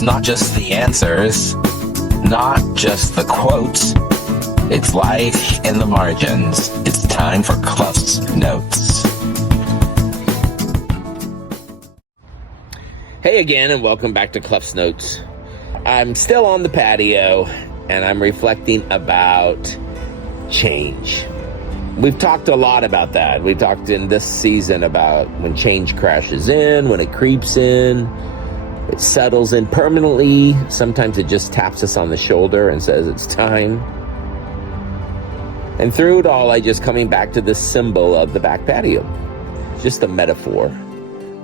It's not just the answers, not just the quotes. It's life in the margins. It's time for Cluffs Notes. Hey again, and welcome back to Cluffs Notes. I'm still on the patio, and I'm reflecting about change. We've talked a lot about that. We talked in this season about when change crashes in, when it creeps in, it settles in permanently. Sometimes it just taps us on the shoulder and says it's time. And through it all, I just coming back to this symbol of the back patio. Just a metaphor,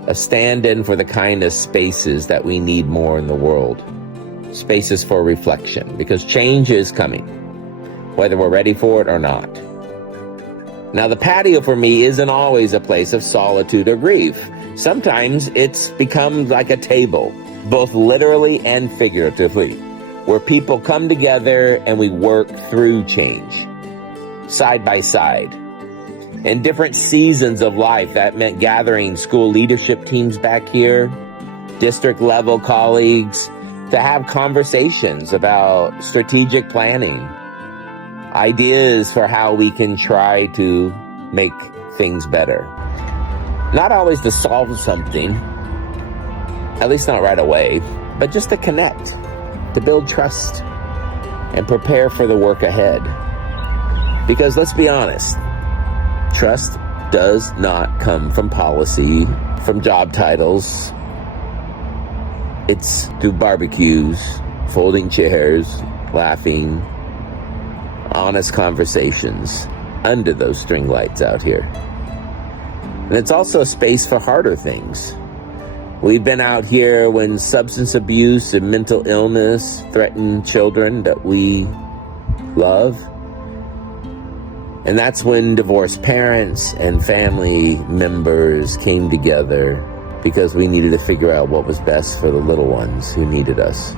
a stand-in for the kind of spaces that we need more in the world. Spaces for reflection, because change is coming, whether we're ready for it or not. Now, the patio for me isn't always a place of solitude or grief. Sometimes it's become like a table, both literally and figuratively, where people come together and we work through change, side by side. In different seasons of life, that meant gathering school leadership teams back here, district level colleagues, to have conversations about strategic planning, ideas for how we can try to make things better. Not always to solve something, at least not right away, but just to connect, to build trust, and prepare for the work ahead. Because let's be honest, trust does not come from policy, from job titles. It's through barbecues, folding chairs, laughing, honest conversations under those string lights out here. And it's also a space for harder things. We've been out here when substance abuse and mental illness threaten children that we love. And that's when divorced parents and family members came together because we needed to figure out what was best for the little ones who needed us.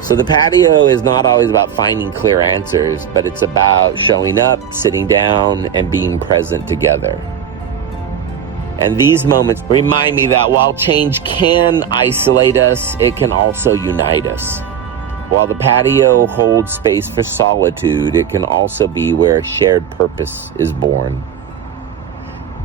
So the patio is not always about finding clear answers, but it's about showing up, sitting down, and being present together. And these moments remind me that while change can isolate us, it can also unite us. While the patio holds space for solitude, it can also be where a shared purpose is born.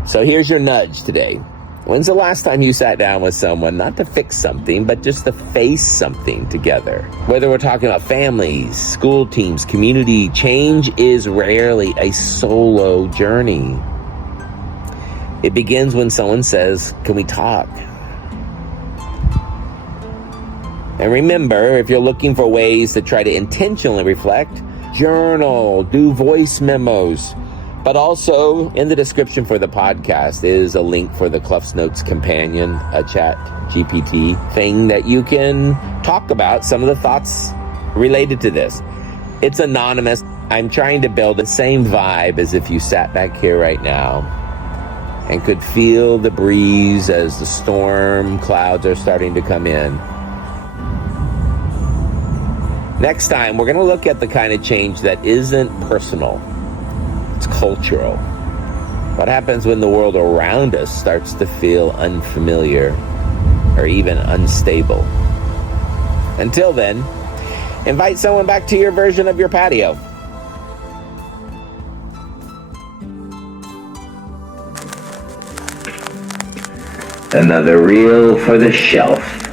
So here's your nudge today. When's the last time you sat down with someone, not to fix something, but just to face something together? Whether we're talking about families, school teams, community, change is rarely a solo journey. It begins when someone says, "Can we talk?" And remember, if you're looking for ways to try to intentionally reflect, journal, do voice memos. But also, in the description for the podcast is a link for the CluffsNotes Companion, a ChatGPT thing that you can talk about some of the thoughts related to this. It's anonymous. I'm trying to build the same vibe as if you sat back here right now and could feel the breeze as the storm clouds are starting to come in. Next time, we're going to look at the kind of change that isn't personal. It's cultural. What happens when the world around us starts to feel unfamiliar or even unstable? Until then, invite someone back to your version of your patio. Another reel for the shelf.